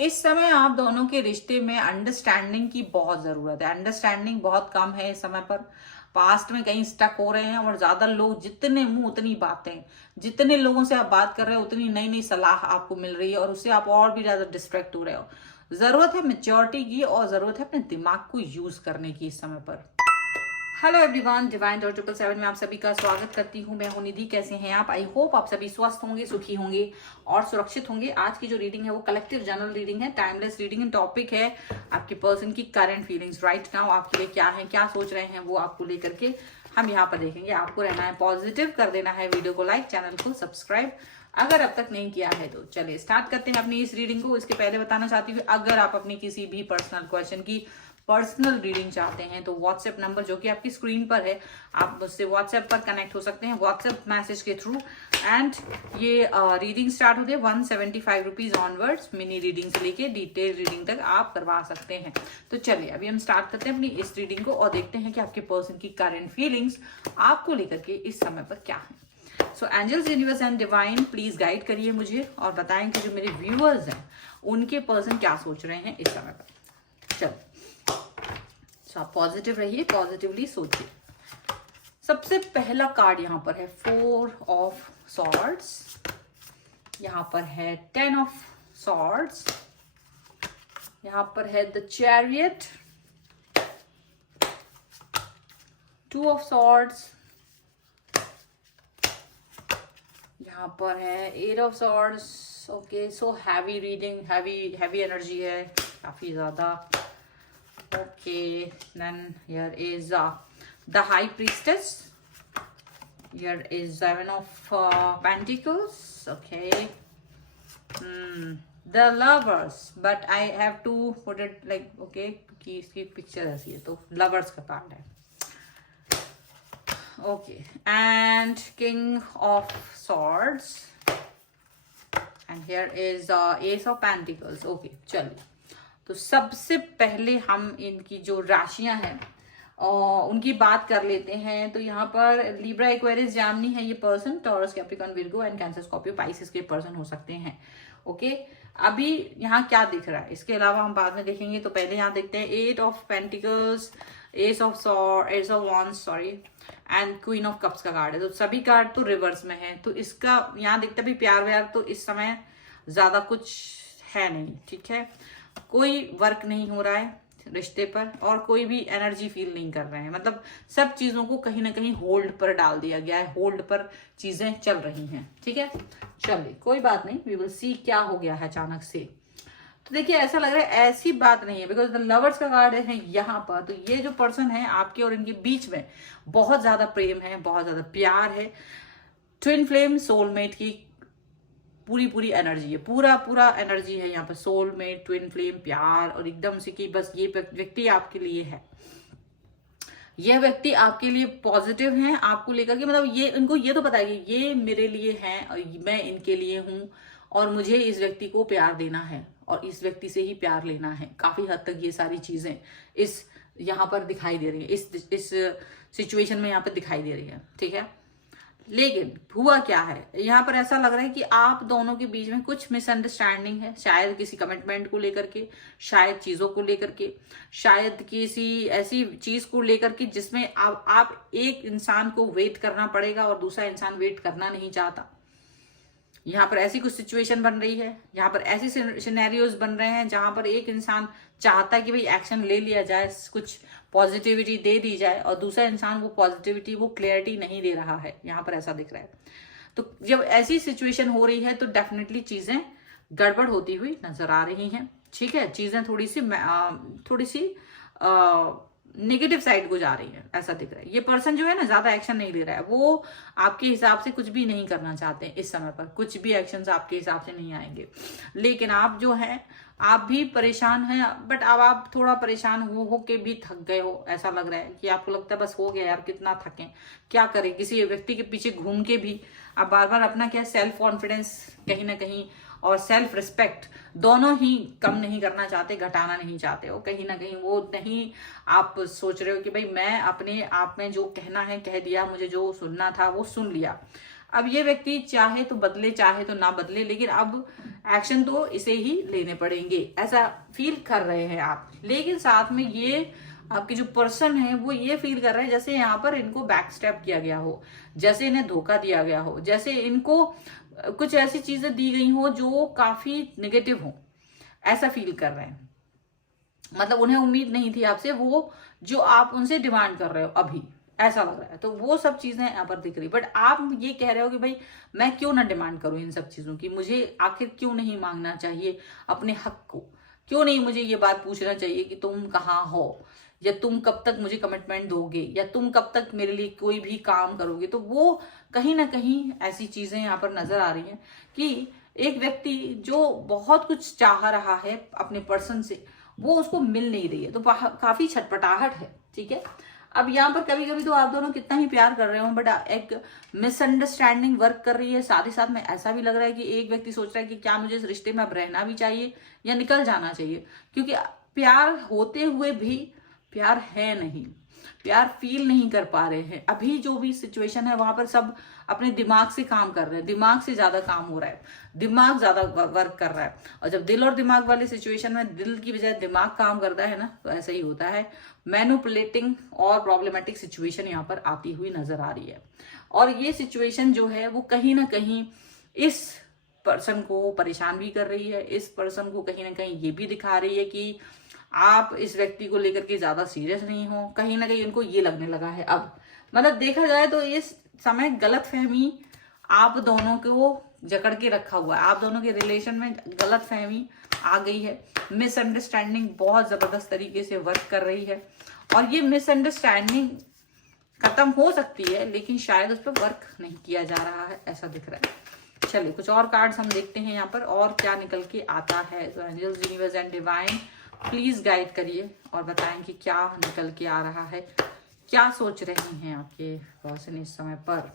इस समय आप दोनों के रिश्ते में अंडरस्टैंडिंग की बहुत जरूरत है। अंडरस्टैंडिंग बहुत कम है इस समय पर। पास्ट में कहीं स्टक हो रहे हैं और ज्यादा लोग, जितने मुंह उतनी बातें, जितने लोगों से आप बात कर रहे हो उतनी नई नई सलाह आपको मिल रही है और उससे आप और भी ज्यादा डिस्ट्रैक्ट हो रहे हो। जरूरत है मेच्योरिटी की और जरूरत है अपने दिमाग को यूज करने की इस समय पर। हेलो एवरीवन, डिवाइन डॉट 777 में आप सभी का स्वागत करती हूँ। मैं हूं निधि। कैसे हैं आप? आई होप आप सभी स्वस्थ होंगे, सुखी होंगे और सुरक्षित होंगे। आज की जो रीडिंग है वो कलेक्टिव जनरल रीडिंग है, टाइमलेस रीडिंग एंड टॉपिक है आपके पर्सन की करंट फीलिंग्स राइट नाउ आपके लिए क्या है, क्या सोच रहे हैं वो आपको लेकर के हम यहाँ पर देखेंगे। आपको रहना है पॉजिटिव, कर देना है वीडियो को लाइक, चैनल को सब्सक्राइब अगर अब तक नहीं किया है तो। चलिए स्टार्ट करते हैं अपनी इस रीडिंग को। इसके पहले बताना चाहती हूँ, अगर आप अपनी किसी भी पर्सनल क्वेश्चन की पर्सनल रीडिंग चाहते हैं तो व्हाट्सएप नंबर जो कि आपकी स्क्रीन पर है, आप मुझसे व्हाट्सएप पर कनेक्ट हो सकते हैं व्हाट्सएप मैसेज के थ्रू। एंड ये रीडिंग स्टार्ट होती है 175 रुपीज ऑनवर्ड्स। मिनी रीडिंग से लेके डिटेल रीडिंग तक आप करवा सकते हैं। तो चलिए अभी हम स्टार्ट करते हैं अपनी इस रीडिंग को और देखते हैं कि आपके पर्सन की करंट फीलिंग्स आपको लेकर के इस समय पर क्या है। So angels, universe and divine, please guide करिए मुझे और बताएं कि जो मेरे व्यूअर्स हैं उनके पर्सन क्या सोच रहे हैं इस समय पर। चलो, तो आप पॉजिटिव रहिए, पॉजिटिवली सोचिए। सबसे पहला कार्ड यहाँ पर है 4 ऑफ सॉर्ड्स, यहाँ पर है 10 ऑफ सॉर्ड्स, यहाँ पर है द चैरियट, 2 ऑफ सॉर्ड्स, यहाँ पर है 8 of swords. Okay, so heavy reading, heavy energy है काफी ज्यादा। Okay, then here is the High Priestess. Here is 7 of Pentacles. Okay. The Lovers, but I have to put it like, okay, क्योंकि इसकी picture ऐसी है तो Lovers का card है। Okay, and King of Swords. And here is Ace of Pentacles. Okay, चलिए। तो सबसे पहले हम इनकी जो राशियां हैं उनकी बात कर लेते हैं। तो यहाँ पर लिब्रा, एक्वेरियस, जामिनी है ये person, taurus, Capricorn, Virgo and cancer, Scorpio, Pisces के पर्सन हो सकते हैं। ओके, अभी यहाँ क्या दिख रहा है इसके अलावा हम बाद में देखेंगे। तो पहले यहाँ देखते हैं 8 of pentacles, S of wands sorry, and queen of cups का कार्ड है। तो सभी कार्ड तो रिवर्स में है। तो इसका यहाँ दिखता भी प्यार व्यार तो इस समय ज्यादा कुछ है नहीं। ठीक है, कोई वर्क नहीं हो रहा है रिश्ते पर और कोई भी एनर्जी फील नहीं कर रहे हैं। मतलब सब चीजों को कहीं ना कहीं होल्ड पर डाल दिया गया है, होल्ड पर चीजें चल रही हैं। ठीक है, चलिए कोई बात नहीं, वी विल सी क्या हो गया है अचानक से। तो देखिए ऐसा लग रहा है ऐसी बात नहीं है, बिकॉज द लवर्स का कार्ड है यहाँ पर। तो ये जो पर्सन है आपके और इनके बीच में बहुत ज्यादा प्रेम है, बहुत ज्यादा प्यार है, ट्विन फ्लेम, सोलमेट की पूरी एनर्जी है, पूरा एनर्जी है यहाँ पर। सोलमेट, ट्विन फ्लेम, प्यार और एकदम से कि बस ये व्यक्ति आपके लिए है, यह व्यक्ति आपके लिए पॉजिटिव है आपको लेकर के। मतलब ये इनको ये तो पता है कि ये मेरे लिए है और मैं इनके लिए हूं और मुझे इस व्यक्ति को प्यार देना है और इस व्यक्ति से ही प्यार लेना है। काफी हद तक ये सारी चीजें इस यहाँ पर दिखाई दे रही है, इस सिचुएशन में यहाँ पर दिखाई दे रही है। ठीक है, लेकिन हुआ क्या है यहाँ पर, ऐसा लग रहा है कि आप दोनों के बीच में कुछ मिसअंडरस्टैंडिंग है, शायद किसी कमिटमेंट को लेकर के, शायद चीजों को लेकर के, शायद किसी ऐसी चीज को लेकर के जिसमें आप एक इंसान को वेट करना पड़ेगा और दूसरा इंसान वेट करना नहीं चाहता। यहाँ पर ऐसी कुछ सिचुएशन बन रही है, यहाँ पर ऐसी सिनेरियोज बन रहे हैं जहां पर एक इंसान चाहता है कि भाई एक्शन ले लिया जाए, कुछ पॉजिटिविटी दे दी जाए और दूसरा इंसान वो पॉजिटिविटी, वो क्लियरिटी नहीं दे रहा है। यहाँ पर ऐसा दिख रहा है। तो जब ऐसी सिचुएशन हो रही है तो डेफिनेटली चीजें गड़बड़ होती हुई नजर आ रही हैं। ठीक है, चीजें थोड़ी सी नेगेटिव साइड को जा रही है, ऐसा दिख रहा है। ये पर्सन जो है ना ज्यादा एक्शन नहीं ले रहा है, वो आपके हिसाब से कुछ भी नहीं करना चाहते हैं इस समय पर, कुछ भी एक्शंस आपके हिसाब से नहीं आएंगे। लेकिन आप जो है आप भी परेशान हैं, बट अब आप थोड़ा परेशान हो के भी थक गए हो। ऐसा लग रहा है कि आपको लगता है बस हो गया यार, कितना थकें, क्या करें। किसी व्यक्ति के पीछे घूम के भी आप बार बार अपना क्या सेल्फ कॉन्फिडेंस कहीं ना कहीं और सेल्फ रिस्पेक्ट दोनों ही कम नहीं करना चाहते, घटाना नहीं चाहते हो। कहीं ना कहीं वो नहीं, आप सोच रहे हो कि भाई मैं अपने आप में जो कहना है कह दिया, मुझे जो सुनना था वो सुन लिया। अब ये व्यक्ति चाहे तो बदले चाहे तो ना बदले, लेकिन अब एक्शन तो इसे ही लेने पड़ेंगे, ऐसा फील कर रहे हैं आप। लेकिन साथ में ये आपके जो पर्सन है वो ये फील कर रहे हैं जैसे यहाँ पर इनको बैक स्टेप किया गया हो, जैसे इन्हें धोखा दिया गया हो, जैसे इनको कुछ ऐसी चीजें दी गई हो जो काफी नेगेटिव हो, ऐसा फील कर रहे हैं। मतलब उन्हें उम्मीद नहीं थी आपसे वो जो आप उनसे डिमांड कर रहे हो अभी, ऐसा लग रहा है। तो वो सब चीजें यहाँ पर दिख रही, बट आप ये कह रहे हो कि भाई मैं क्यों ना डिमांड करूं इन सब चीजों की, मुझे आखिर क्यों नहीं मांगना चाहिए अपने हक को, क्यों नहीं मुझे ये बात पूछना चाहिए कि तुम कहाँ हो, या तुम कब तक मुझे कमिटमेंट दोगे, या तुम कब तक मेरे लिए कोई भी काम करोगे। तो वो कहीं ना कहीं ऐसी चीजें यहाँ पर नजर आ रही हैं कि एक व्यक्ति जो बहुत कुछ चाह रहा है अपने पर्सन से, वो उसको मिल नहीं रही है, तो काफी छटपटाहट है, ठीक है। अब यहाँ पर कभी कभी तो आप दोनों कितना ही प्यार कर रहे हो, बट एक मिसअंडरस्टैंडिंग वर्क कर रही है। साथ ही साथ में ऐसा भी लग रहा है कि एक व्यक्ति सोच रहा है कि क्या मुझे इस रिश्ते में अब रहना भी चाहिए या निकल जाना चाहिए, क्योंकि प्यार होते हुए भी प्यार है नहीं, प्यार फील नहीं कर पा रहे हैं। अभी जो भी सिचुएशन है वहां पर सब अपने दिमाग से काम कर रहे हैं, दिमाग से ज्यादा काम हो रहा है, दिमाग ज्यादा वर्क कर रहा है। और जब दिल और दिमाग वाली सिचुएशन में दिल की बजाय दिमाग काम करता है ना, तो ऐसा ही होता है। मैनिपुलेटिंग और प्रॉब्लमेटिक सिचुएशन यहाँ पर आती हुई नजर आ रही है। और ये सिचुएशन जो है वो कहीं ना कहीं इस पर्सन को परेशान भी कर रही है, इस पर्सन को कहीं ना कहीं ये भी दिखा रही है कि आप इस व्यक्ति को लेकर के ज्यादा सीरियस नहीं हो। कहीं ना कहीं उनको ये लगने लगा है अब, मतलब देखा जाए तो इस समय गलत फहमी आप दोनों को जकड़ के रखा हुआ है, आप दोनों के रिलेशन में गलत फहमी आ गई है, मिसअंडरस्टैंडिंग बहुत जबरदस्त तरीके से वर्क कर रही है। और ये मिसअंडरस्टैंडिंग खत्म हो सकती है, लेकिन शायद उस पर वर्क नहीं किया जा रहा है, ऐसा दिख रहा है। चलिए कुछ और कार्ड्स हम देखते हैं यहाँ पर और क्या निकल के आता है। तो angels, universe and divine please guide करिए और बताएं कि क्या निकल के आ रहा है, क्या सोच रहे हैं आपके पर्सन इस समय पर।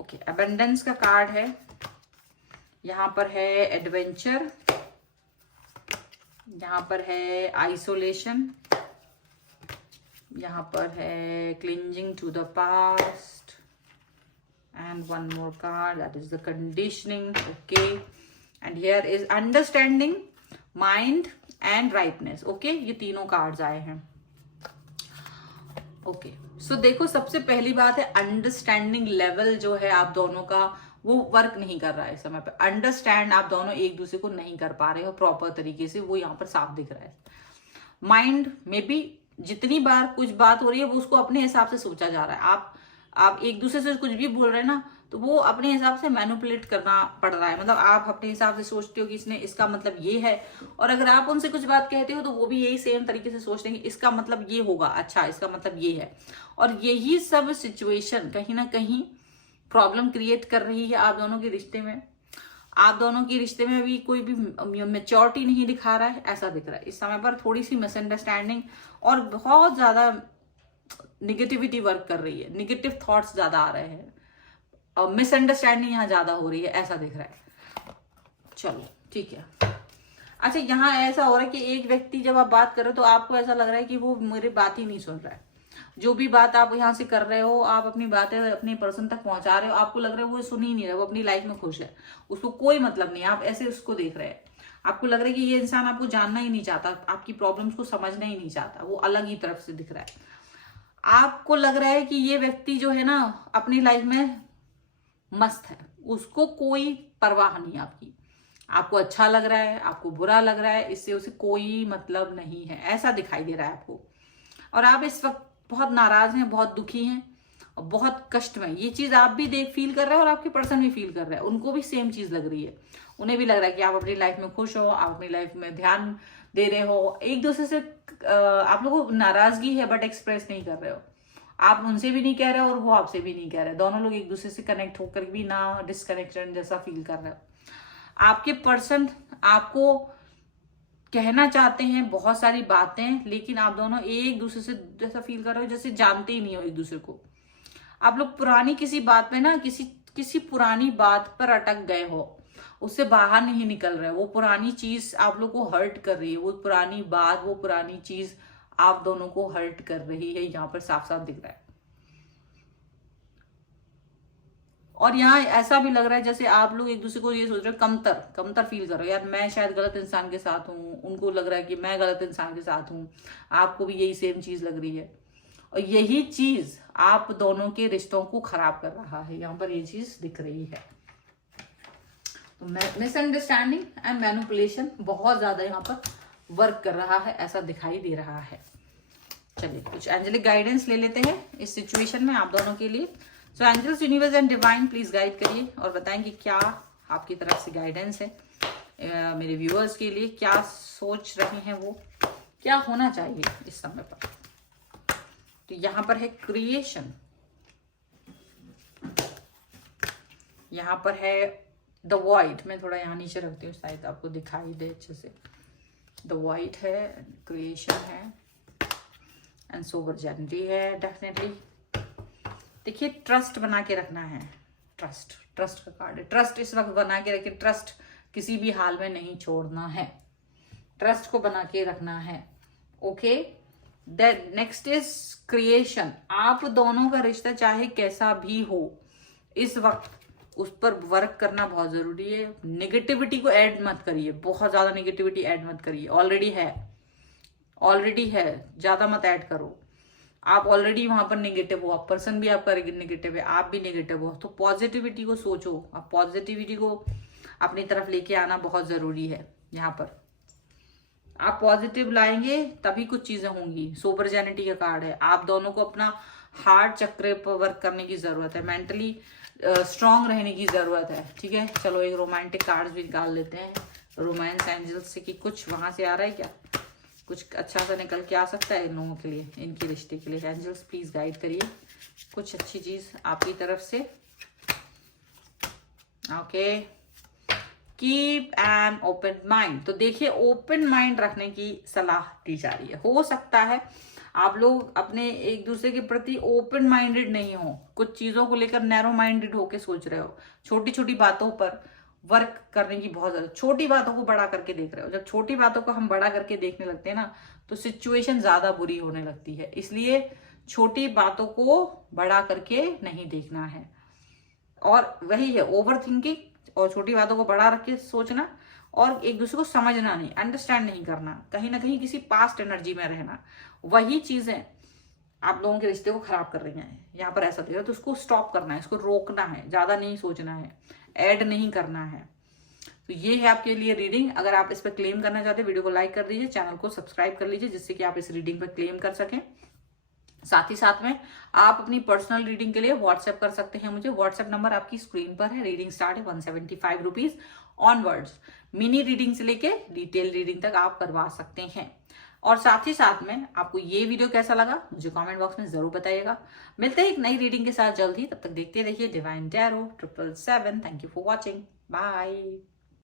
ओके, अबंडेंस का कार्ड है, यहाँ पर है एडवेंचर, यहाँ पर है आइसोलेशन, यहाँ पर है cleansing to the past, and one more card that is the conditioning. Okay, and here is understanding, mind and rightness. Okay, ये तीनों कार्ड्स आए हैं। ओके, सो देखो सबसे पहली बात है अंडरस्टैंडिंग लेवल जो है आप दोनों का वो वर्क नहीं कर रहा है इस समय पे। अंडरस्टैंड आप दोनों एक दूसरे को नहीं कर पा रहे हो प्रॉपर तरीके से, वो यहाँ पर साफ दिख रहा है। माइंड में भी जितनी बार कुछ बात हो रही है वो उसको अपने हिसाब से सोचा जा रहा है। आप एक दूसरे से कुछ भी बोल रहे हैं ना, तो वो अपने हिसाब से मैनिपुलेट करना पड़ रहा है। मतलब आप अपने हिसाब से सोचते हो कि इसने इसका मतलब ये है, और अगर आप उनसे कुछ बात कहते हो तो वो भी यही सेम तरीके से सोचते हैं कि इसका मतलब ये होगा, अच्छा इसका मतलब ये है। और यही सब सिचुएशन कहीं ना कहीं प्रॉब्लम क्रिएट कर रही है आप दोनों के रिश्ते में। आप दोनों के रिश्ते में भी कोई भी मेच्योरिटी नहीं दिखा रहा है, ऐसा दिख रहा है इस समय पर। थोड़ी सी मिसअंडरस्टैंडिंग और बहुत ज्यादा निगेटिविटी वर्क कर रही है, निगेटिव थॉट्स ज्यादा आ रहे हैं और मिसअंडरस्टैंडिंग यहाँ ज्यादा हो रही है, ऐसा दिख रहा है। चलो ठीक है। अच्छा, यहाँ ऐसा हो रहा है कि एक व्यक्ति जब आप बात कर रहे हो तो आपको ऐसा लग रहा है कि वो मेरी बात ही नहीं सुन रहा है। जो भी बात आप यहाँ से कर रहे हो, आप अपनी बातें अपने पर्सन तक पहुंचा रहे हो, आपको लग रहा है वो सुन ही नहीं रहा, वो अपनी लाइफ में खुश है, उसको कोई मतलब नहीं, आप ऐसे उसको देख रहे हैं। आपको लग रहा है कि ये इंसान आपको जानना ही नहीं चाहता, आपकी प्रॉब्लम्स को समझना ही नहीं चाहता, वो अलग ही तरफ से दिख रहा है। आपको लग रहा है कि ये व्यक्ति जो है ना अपनी लाइफ में मस्त है, उसको कोई परवाह नहीं आपकी। आपको अच्छा लग रहा है, आपको बुरा लग रहा है, इससे उसे कोई मतलब नहीं है, ऐसा दिखाई दे रहा है आपको। और आप इस वक्त बहुत नाराज हैं, बहुत दुखी हैं और बहुत कष्ट में। ये चीज आप भी फील कर रहे हो और आपके पर्सन भी फील कर रहे हैं, उनको भी सेम चीज लग रही है। उन्हें भी लग रहा है कि आप अपनी लाइफ में खुश हो, आप अपनी लाइफ में ध्यान दे रहे हो। एक दूसरे से आप लोगों को नाराजगी है बट एक्सप्रेस नहीं कर रहे हो। आप उनसे भी नहीं कह रहे हो और वो आपसे भी नहीं कह रहे, दोनों लोग एक दूसरे से कनेक्ट होकर भी ना डिसकनेक्टेड जैसा फील कर रहे हो। आपके पर्सन आपको कहना चाहते हैं बहुत सारी बातें, लेकिन आप दोनों एक दूसरे से जैसा फील कर रहे हो जैसे जानते ही नहीं हो एक दूसरे को। आप लोग पुरानी किसी बात में ना किसी पुरानी बात पर अटक गए हो, उससे बाहर नहीं निकल रहे। वो पुरानी चीज आप लोग को हर्ट कर रही है, वो पुरानी बात, वो पुरानी चीज आप दोनों को हर्ट कर रही है, यहाँ पर साफ साफ दिख रहा है। और यहाँ ऐसा भी लग रहा है जैसे आप लोग एक दूसरे को ये सोच रहे हो, कमतर फील कर रहे हो, यार मैं शायद गलत इंसान के साथ हूँ, उनको लग रहा है कि मैं गलत इंसान के साथ हूँ, आपको भी यही सेम चीज लग रही है, और यही चीज आप दोनों के रिश्तों को खराब कर रहा है। यहाँ पर ये चीज दिख रही है। तो मिसअंडरस्टैंडिंग एंड मैनिपुलेशन बहुत ज्यादा यहाँ पर वर्क कर रहा है, ऐसा दिखाई दे रहा है। चलिए कुछ एंजेलिक गाइडेंस ले लेते हैं इस सिचुएशन में आप दोनों के लिए। So angels, universe and divine please guide करिए और बताएं कि क्या आपकी तरफ से गाइडेंस है मेरे व्यूअर्स के लिए, क्या सोच रहे हैं वो, क्या होना चाहिए इस समय पर। तो यहाँ पर है क्रिएशन, यहाँ पर है द वॉइड। मैं थोड़ा यहाँ नीचे रखती हूँ शायद आपको दिखाई दे अच्छे से। द वॉइड है, क्रिएशन है एंड सोवर्जेनिटी है डेफिनेटली। देखिए ट्रस्ट बना के रखना है, ट्रस्ट का कार्ड है। ट्रस्ट इस वक्त बना के रखिए, ट्रस्ट किसी भी हाल में नहीं छोड़ना है, ट्रस्ट को बना के रखना है। Okay, then next is creation. आप दोनों का रिश्ता चाहे कैसा भी हो, इस वक्त उस पर वर्क करना बहुत जरूरी है। नेगेटिविटी को ऐड मत करिए, बहुत ज्यादा नेगेटिविटी ऐड मत करिए। ऑलरेडी है, ज्यादा मत ऐड करो। आप ऑलरेडी वहां पर नेगेटिव हो, पर्सन भी आपका नेगेटिव है, आप भी नेगेटिव हो। तो पॉजिटिविटी को सोचो, आप पॉजिटिविटी को अपनी तरफ लेके आना बहुत जरूरी है। यहाँ पर आप पॉजिटिव लाएंगे तभी कुछ चीजें होंगी। सोबरजेनिटी का कार्ड है, आप दोनों को अपना हार्ट चक्र पर वर्क करने की जरूरत है, मेंटली स्ट्रांग रहने की जरूरत है। ठीक है, चलो एक रोमांटिक कार्ड भी निकाल लेते हैं रोमांस एंजल्स से कि कुछ वहां से आ रहा है क्या, कुछ अच्छा सा निकल के आ सकता है इन लोगों के लिए, इनके रिश्ते के लिए। एंजल्स प्लीज गाइड करिए कुछ अच्छी चीज आपकी तरफ से। Okay, keep an open mind. तो देखिए ओपन माइंड रखने की सलाह दी जा रही है। हो सकता है आप लोग अपने एक दूसरे के प्रति ओपन माइंडेड नहीं हो, कुछ चीजों को लेकर नैरो माइंडेड होके सोच रहे हो, छोटी छोटी बातों पर वर्क करने की बहुत ज्यादा, छोटी बातों को बड़ा करके देख रहे हो। जब छोटी बातों को हम बड़ा करके देखने लगते हैं ना, तो सिचुएशन ज्यादा बुरी होने लगती है। इसलिए छोटी बातों को बड़ा करके नहीं देखना है, और वही है ओवर थिंकिंग, और छोटी बातों को बड़ा रख के सोचना, और एक दूसरे को समझना नहीं, अंडरस्टैंड नहीं करना, कहीं ना कहीं किसी पास्ट एनर्जी में रहना, वही चीजें आप लोगों के रिश्ते को खराब कर रही हैं। यहाँ पर ऐसा दिख रहा है, तो उसको स्टॉप करना है, इसको रोकना है, ज्यादा नहीं सोचना है, ऐड नहीं करना है। तो ये है आपके लिए रीडिंग। अगर आप इस पर क्लेम करना चाहते हैं, वीडियो को लाइक कर दीजिए, चैनल को सब्सक्राइब कर लीजिए, जिससे कि आप इस रीडिंग पर क्लेम कर सकें। साथ ही साथ में आप अपनी पर्सनल रीडिंग के लिए व्हाट्सएप कर सकते हैं मुझे। व्हाट्सएप नंबर आपकी स्क्रीन पर है। रीडिंग स्टार्ट है 175 रुपीज ऑनवर्ड्स। मिनी रीडिंग से लेके डिटेल रीडिंग तक आप करवा सकते हैं। और साथ ही साथ में आपको ये वीडियो कैसा लगा मुझे कमेंट बॉक्स में जरूर बताइएगा। मिलते हैं एक नई रीडिंग के साथ जल्द ही, तब तक देखते रहिए divine tarot 777। Thank you for watching, bye.